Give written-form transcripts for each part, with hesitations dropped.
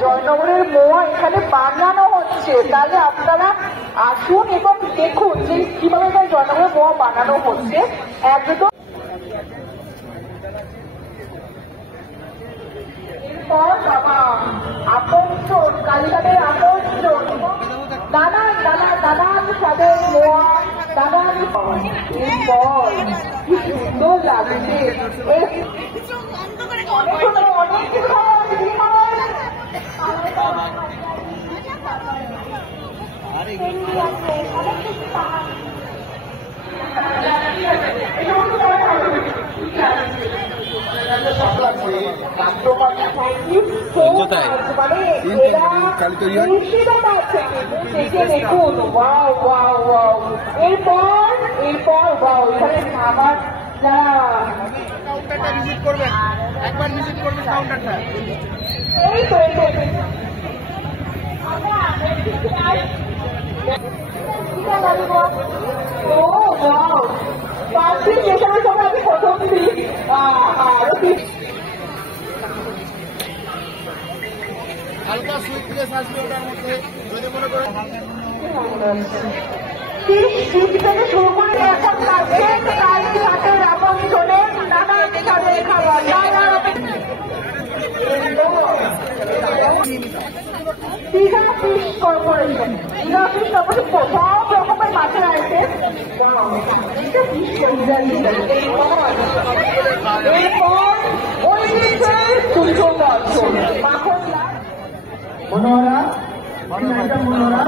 জয়নগরের মোয়া এখানে বানানো হচ্ছে, তাহলে আপনারা আসুন এবং দেখুন যে কিভাবে জয়নগরের মোয়া বানানো হচ্ছে। একদম আকর্ষণ, কালীঘাটের আকর্ষণ, নানান নানান নানান স্বাদের মোয়া, নানান ফল, কি সুন্দর লাগছে। অনেক দেখুন, ওয়াও ওয়াও ওয়াও। এরপর এখানে খাবার ভিজিট করবেন, একবার ভিজিট করবেন কাউন্টারটা। এই তো আমি প্রথম হালকা সুইটনেস আসবে ওটার মধ্যে, যদি মনে করেন শীত থেকে শুরু করে এখন লাগছে হাতের আপন চলে নানান স্বাদের খাবার। Digha fish corporation, Digha fish corporation সব রকমের মাছের আইটেম। এরপর ওই দিচ্ছে 200 বছর মাখন মনোহরা, মনোহরা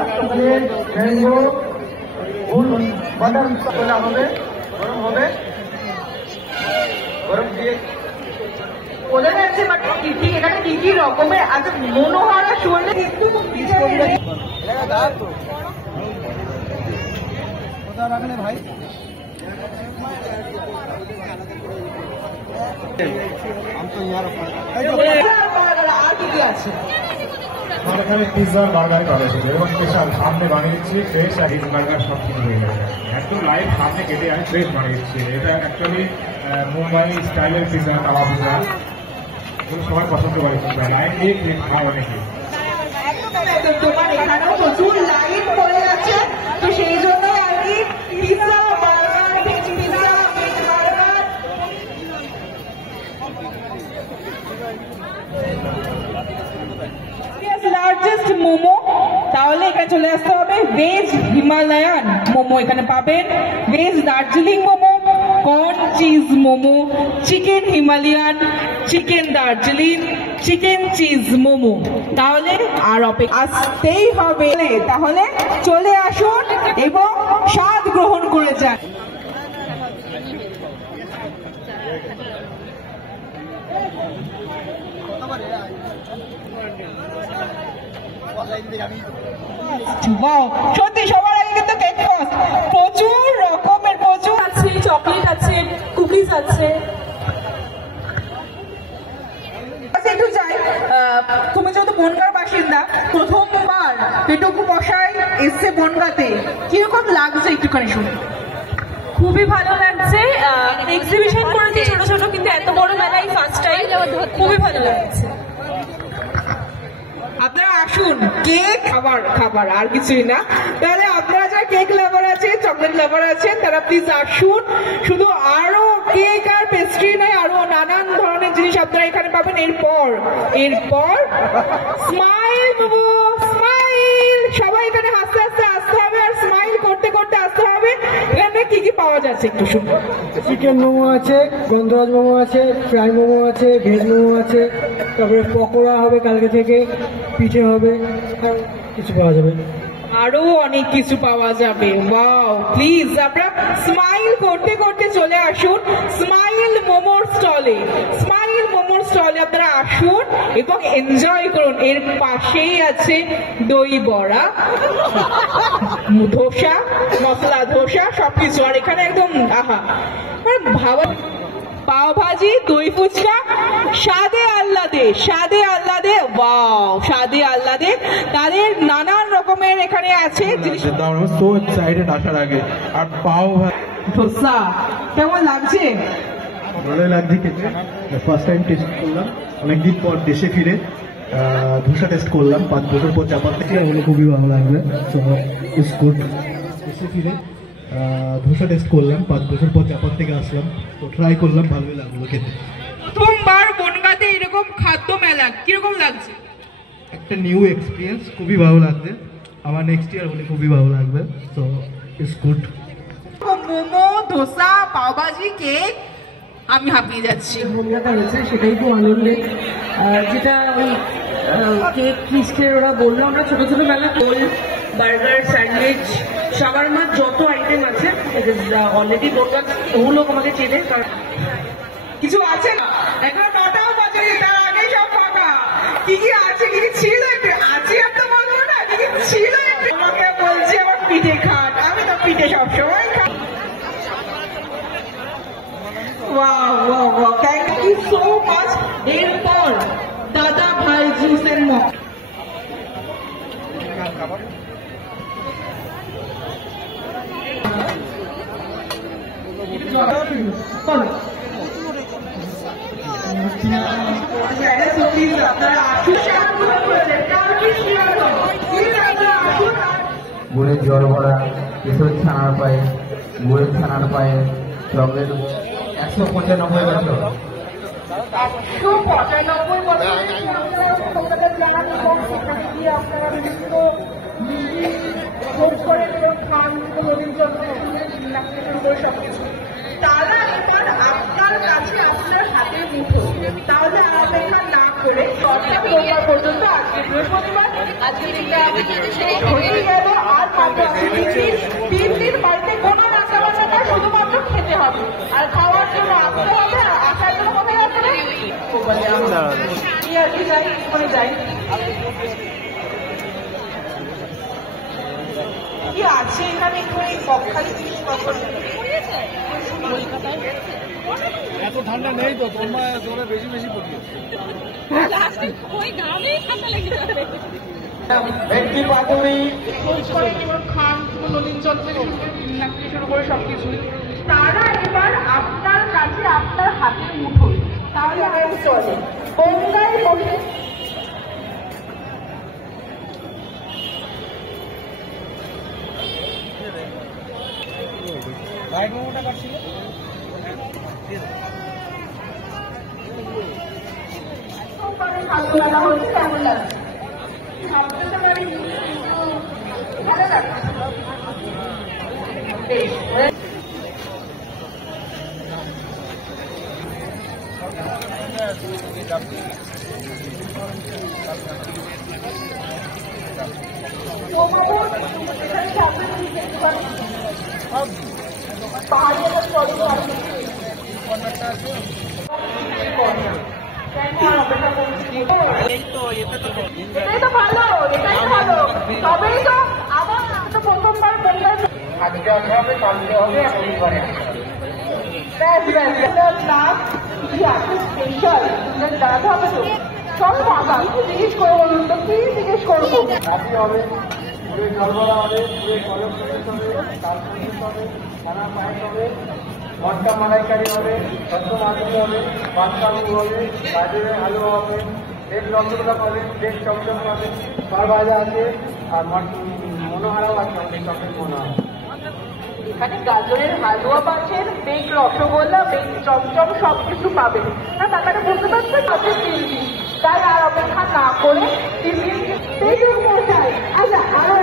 ম্যাঙ্গো বাদাম হবে, গরম হবে, গরম দিয়ে বোঝা যাচ্ছে। বাট এখানে কি কি রকমের আচ্ছা মনোহরা শুনলে ভাই আর কি কি আছে? আমাদের এখানে পিৎজা বার্গার করা ছিল এবং স্পেশাল সামনে বানিয়ে দিচ্ছি ফ্রেশ আর পিৎজা বার্গার সব কিছু হয়ে যাবে একদম লাইভ সামনে কেটে আমি ফ্রেশ বানিয়ে দিচ্ছি। এটা অ্যাকচুয়ালি মুম্বাই স্টাইলের পিৎজা, তাওয়া পিৎজা, সবাই পছন্দ করে লাইভ দিয়ে খাওয়া অনেকে। তোমার এখানেও প্রচুর লাইট পড়ে যাচ্ছে, তো সেই জন্য আর কি pizza burger, veg pizza, veg burger. Largest momo, তাহলে এখানে চলে আসতে হবে। ভেজ হিমালয়ান মোমো এখানে পাবেন, veg Darjeeling momo, corn cheese momo, chicken Himalayan, chicken Darjeeling, chicken cheese momo. তাহলে আর আসতেই হবে, তাহলে চলে আসুন এবং স্বাদ গ্রহণ করে যান। সত্যি সবার আগে কিন্তু ব্রেকফাস্ট প্রচুর রকমের, প্রচুর আছে, চকলেট আছে, কুকিজ আছে। একটু যাই, তুমি যেহেতু বনগাঁর বাসিন্দা, প্রথমবার পেটুকু মশাই এসছে বনগাঁতে, কিরকম লাগছে একটুখানি শুনি। খুবই ভালো লাগছে, এক্সিবিশন করেছি ছোট ছোট, কিন্তু এত বড় মেলায় ফার্স্ট টাইম, খুবই ভালো লাগছে। আপনারা আসুন, কেক খাবার আর কিছুই না। তাহলে আপনারা যারা কেক লাভার আছেন, চকলেট লাভার আছেন, তারা প্লিজ আসুন। শুধু আরো কেক আর পেস্ট্রি নয়, আরো নানান ধরনের জিনিস আপনারা এখানে পাবেন। এরপর স্মাইল বাবু, স্মাইল, সবাই এখানে হাসতে হাসতে আসতে হবে আর স্মাইল করতে করতে আসতে হবে। এখানে কি কি পাওয়া যাচ্ছে একটু শুনুন। চিকেন মোমো আছে, গন্ধরাজ মোমো আছে, ফ্রাই মোমো আছে, ভেজ মোমো আছে, তারপরে পকোড়া হবে কালকে থেকে, পিঠে হবে, কিছু পাওয়া যাবে, আরো অনেক কিছু পাওয়া যাবে। ওয়াও, প্লিজ আপনারা স্মাইল করতে করতে চলে আসুন স্মাইল মোমোর স্টলে। স্মাইল মোমোর স্টলে আপনারা আসুন এবং এনজয় করুন। এর পাশেই আছে দই বড়া, ধোসা, মশলা ধোসা, সবকিছু। আর এখানে একদম আহা, ভাবা পাও ভাজি, দই ফুচকা, স্বাদে আহ্লাদে, স্বাদে আহ্লাদে, ওয়াও, স্বাদে আহ্লাদে তাদের নানান রকমের এখানে আছে জিনিস। সো এক্সাইটেড আসার আগে। আর পাও ভাজি ধোসা কেমন লাগছে? ভালোই লাগছে খেতে। ফার্স্ট টাইম টেস্ট করলাম অনেকদিন পর দেশে ফিরে। ধোসা টেস্ট করলাম 5 বছর পর চাপা থেকে, ওগুলো খুবই ভালো লাগবে। So it's good. দেশে ফিরে ধোসা টেস্ট করলাম 5 বছর পর চাপার থেকে আসলাম, তো ট্রাই করলাম, ভালোই লাগলো খেতে। প্রথমবার বনগাঁতে এরকম খাদ্য মেলা, কিরকম লাগছে? একটা নিউ এক্সপিরিয়েন্স, খুবই ভালো লাগছে। আমার নেক্সট ইয়ার হলে খুবই ভালো লাগবে। So it's good. Momo, dosa, pav bhaji, cake, আমি হাঁপিয়ে যাচ্ছি। বনগাঁতে হয়েছে সেটাই খুব আনন্দের। যেটা ওই কেক ফিস্টের ওরা বললো, আমরা ছোট ছোট মেলা রোল, বার্গার, স্যান্ডউইচ, শাওয়ারমা, যত আইটেম আছে অলরেডি বনগাঁ বহু লোক আমাকে চেনে। কারণ কিছু আছে না, এখন 9টাও বাজে, তার আগে সব ফাঁকা। কি কি আছে, কি কি ছিল একটু আছে, আর তো বলবো না কি কি ছিল একটু। আমাকে বলছে আমার পিঠে খান, আমি তো পিঠে সবসময় খাই। Wow wow wow, thank you so much. এরপর দাদা ভাই জুসের মগ। গুড়ের জল ভরা কেশর ছানার পায়ে, গুড়ের ছানার পায়ে চকলেট 195 বছর। 195 বছর আপনারা বিভিন্ন তারা এবার আপনার কাছে আপনার হাতের মুঠো। তাহলে অপেক্ষা না করে 6টা পর্যন্ত, আজকে বৃহস্পতিবার, আজকে হয়ে গেল। আর মাত্র আছে 3 দিন বাড়িতে কোনো রান্না বান্না না, শুধুমাত্র খেতে হবে আর খাওয়ার জন্য আসতে হবে। আর আসার জন্য কোথায় আসবে? কি আর কি যাই করে যাই। কি আছে এখানে একটু এই বকখালি জিনিস এত ঠান্ডা নেই তো, তোমরা বেশি বেশি পড়িয়েছে। ব্যক্তি পাতমি খান নদীন চন্দ্রের শুরু করে সবকিছুই তারা এবার আপনার কাছে আপনার হাতের মুঠোয়। তাহলে আর চলে বনগাঁয় বসে কেমন লাগছে? ভালো লাগছে। এটাই তো ভালো, এটাই ভালো। তবেই তো আবার তো প্রথমবার বললাম আজকে হবে, কালকে হবে, এখন করে নাম কি আছে স্পেশাল দাঁড়াতে হবে তো। সব ফাঁকা, জিজ্ঞেস করে বলুন তো, কি জিজ্ঞেস করবো? রাজি হবে, পুরে জলবরা হবে, পুরে কলম হবে, কালপুরিশ হবে, ছানা পায়েস হবে, মটকা মালাইকারি হবে, সত্য মাছুরি হবে, বাদশাহু হবে, গাজরের আলু হবে, ব্রেড রসগোল্লা পাবে, ব্রেড চমচম পাবে, পার ভাজা আছে, আর মনোহারাও আছে, অনেক চকলেট মনোহারা। এখানে গাজরের হালুয়া পাচ্ছেন, বেক রসগোল্লা, বেক চমচম সবকিছু পাবেন। না তারপরে বুঝতে পারছেন আছে 3 দিন, তাই আর অপেক্ষা না করে 3 দিন। আচ্ছা আরো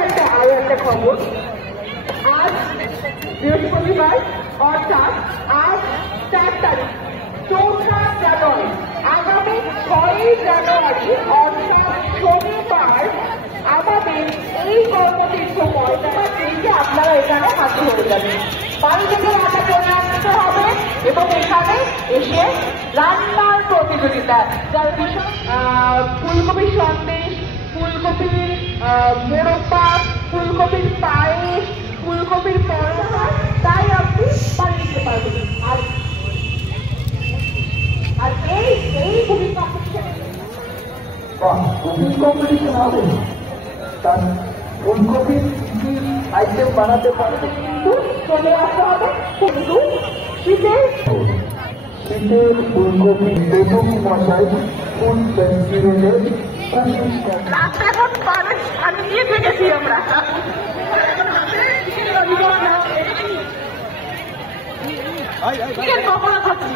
একটা খবর, আজ বৃহস্পতিবার অর্থাৎ আজ 4 তারিখ 4 জানুয়ারি, আগামী 6 জানুয়ারি অর্থাৎ শনিবার আমাদের এই কর্মতীর্থ ময়দান থেকে আপনারা এখানে হাজির হয়ে যাবেন। বাড়ি থেকে রান্না করে আনতে হবে এবং এখানে এসে রান্নার প্রতিযোগিতা, যার বিষয় ফুলকপির সন্দেশ, ফুলকপির মোরব্বা, ফুলকপির পায়েস, ফুলকপির পরোটা, তাই আপনি বানিয়ে দিতে পারবেন। আর কুকিং কম্পিটিশন হবে, তার ফুলকপি কি আইটেম বানাতে পারবে, কিন্তু চলে আসতে হবে কিন্তু শীতের ফুলকপি বেগুন মশাই ফুল ফেস্টিভ্যালের রাস্তাঘাট মানুষ আমি নিয়ে থেকেছি আমরা চিকেন পকোড়া খাচ্ছি,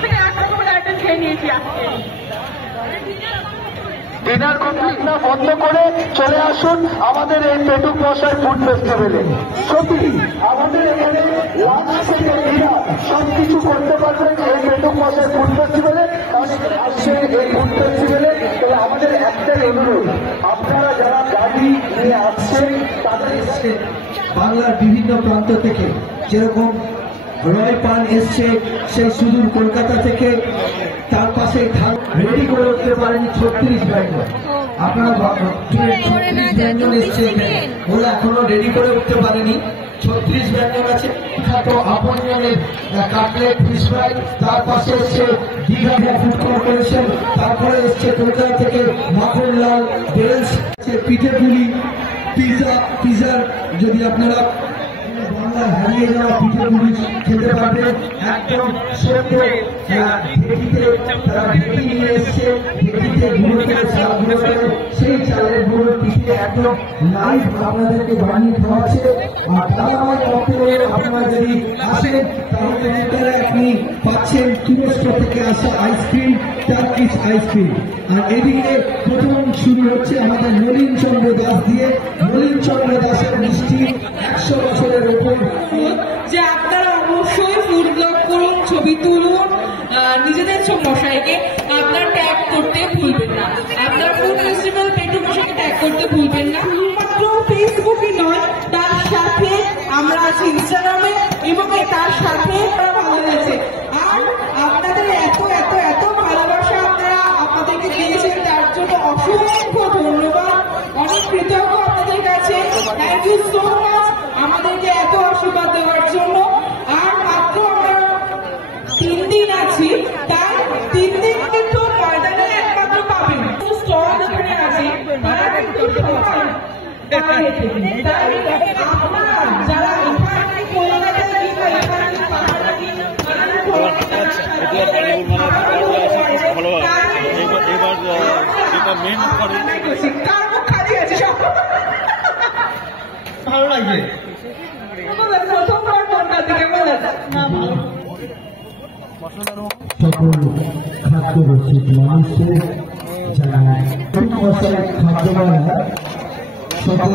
থেকে 8 রকমের আইটেম খেয়ে নিয়েছি আজকে। ডিনার কমপ্লিটটা বন্ধ করে চলে আসুন আমাদের এই পেটুক মশাই ফুড ফেস্টিভ্যালে। সত্যি আমাদের এখানে লাঞ্চ থেকে ডিনার সবকিছু করতে পারবেন এই পেটুক মশাই ফুড ফেস্টিভ্যালে। আসছেন এই ফুড ফেস্টিভ্যালে, তবে আমাদের একটাই অনুরোধ, আপনারা যারা গাড়ি নিয়ে আসছেন তাদের এসছে বাংলার বিভিন্ন প্রান্ত থেকে, যেরকম রয় পান এসছে সেই সুদূর কলকাতা থেকে, তার পাশে রেডি করে উঠতে পারেনি 36 ব্যঞ্জন। আপনারা 36 ব্যঞ্জন এসছে, ওরা এখনো রেডি করে উঠতে পারেনি। 36 ব্যঞ্জন আছে। বিখ্যাত আপনিয়নের কাটলেট ফিশ ফ্রাই, তার পাশে এসছে দীঘা ফুড কর্পোরেশন, তারপরে এসছে কলকাতা থেকে মাখনলাল বেলস, পিঠে পুলি, পিজার যদি আপনারা বাংলার হারিয়ে যাওয়া পিঠে পুলি খেতে পারবেন একদম সত্য ঢেকিতে, তারা ঢেকি নিয়ে এসছে, ঢেকিতে গুঁড়ো করে চাল গুঁড়ো করে সেই চালের গুঁড়ো পিঠে একদম লাইভ আপনাদেরকে বানিয়ে খাওয়াচ্ছে। আর তারা আমার বক্তব্য, আপনারা যদি আসেন তাহলে ভিতরে আপনি পাচ্ছেন তুরস্ক থেকে আসা আইসক্রিম, টার্কিশ আইসক্রিম। আর এদিকে প্রথম শুরু হচ্ছে আমাদের নলিন চন্দ্র দাস দিয়ে। নলিন চন্দ্র দাসের মিষ্টি 100 বছরের উপর, যে আপনারা অবশ্যই ফুড ব্লগ করুন, ছবি তুলুন, নিজেদের মশাইকে আপনারা ট্যাগ করতে ভুলবেন না। আপনারা ফুড ফেস্টিভ্যাল পেটুক মশাইকে ট্যাগ করতে ভুলবেন না। শুধুমাত্র ফেসবুকই নয়, তার সাথে আমরা আছি ইনস্টাগ্রামে, এবং তার সাথে ভালো হয়েছে। আর আপনাদের এত এত এত ভালোবাসা আপনারা আপনাদেরকে দিয়েছেন, তার জন্য অসংখ্য ধন্যবাদ, অনেক কৃতজ্ঞ আপনাদের কাছে। থ্যাংক ইউ সো মাচ আমাদেরকে এত আশীর্বাদ দেওয়ার জন্য। আর মাত্র আমরা 3 দিন আছি, তাই 3 দিন কিন্তু ময়দানে একমাত্র পাবেন। স্টল যেখানে আছে তারা কিন্তু সবাই বাইরে থেকে। তাই আপনারা যারা এখানে কলকাতায় কিংবা এখানে পাহাড়ে কার মুখ খালি আছে সব ভালো লাগছে। প্রথমবার কোনটা থেকে বলে সকল খাদ্য রসিক মানুষের জানায় খাদ্যবালা সকল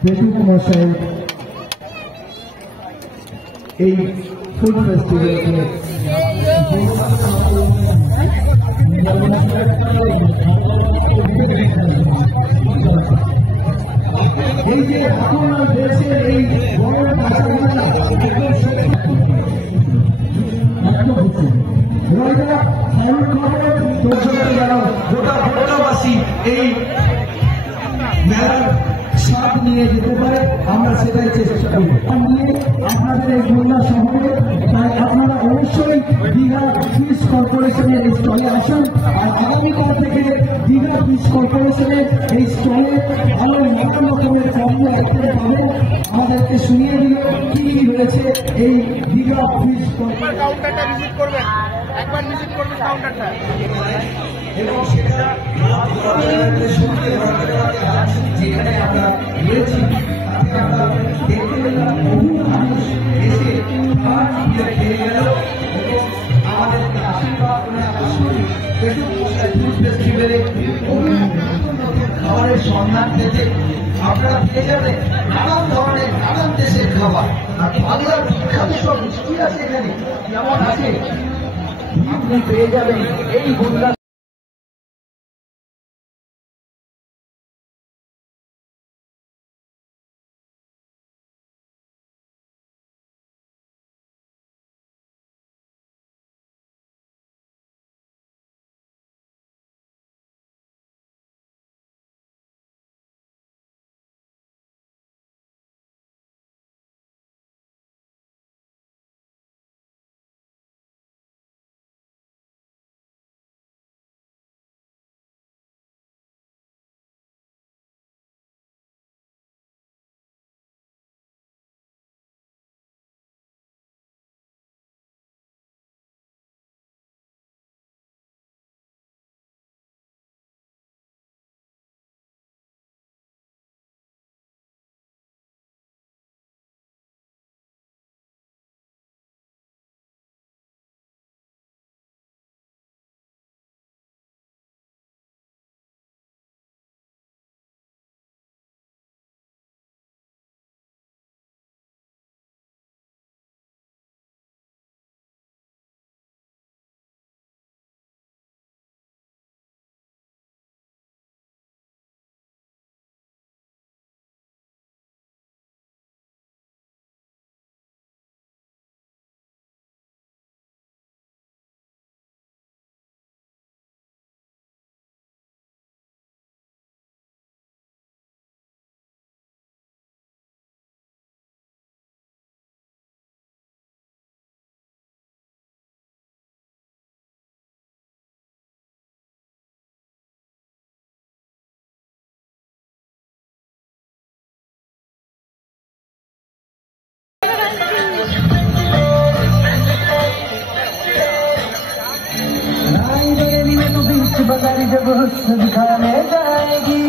পেটুক মশাই এই ফুড ফেস্টিভ্যালকে এই যে এখন দেশের এই বড় গোটাবাসী এই মেলার স্বাদ নিয়ে যেতে পারে, আমরা সেটাই চেষ্টা করি। নিয়ে আপনাদের এই খুলনা শহরে, তাই আপনারা অবশ্যই দীঘা ফিশ কর্পোরেশনের এই স্টলে আসুন। আর আগামীকাল থেকে দীঘা ফিশ কর্পোরেশনের এই স্টলে আরো নানান রকমের পণ্য আইটেম পাবেন। আমাদেরকে শুনিয়ে দিল কি কি রয়েছে এই দীঘা ফিশ কর্পোরেশন। কাউন্টারটা ভিজিট করবেন, একবার ভিজিট করবেন কাউন্টারটা। এবং সেটা যেখানে আমরা রয়েছি তাতে আমরা দেখতে পেলাম বহু মানুষ এসে খাবার খেয়ে গেল এবং আমাদেরকে আশীর্বাদ করে আসুন পেটুক মশাই ফুড ফেস্টিভ্যালে নতুন নতুন খাবারের সন্ধান পেতে আপনারা পেয়ে যাবেন নানান ধরনের নানান দেশের খাবার। আর বাংলার বিখ্যাত সব মিষ্টি আছে এখানে, যেমন আছে আপনি পেয়ে যাবেন এই বন্যা जब हुस्न दिखाने जाएगी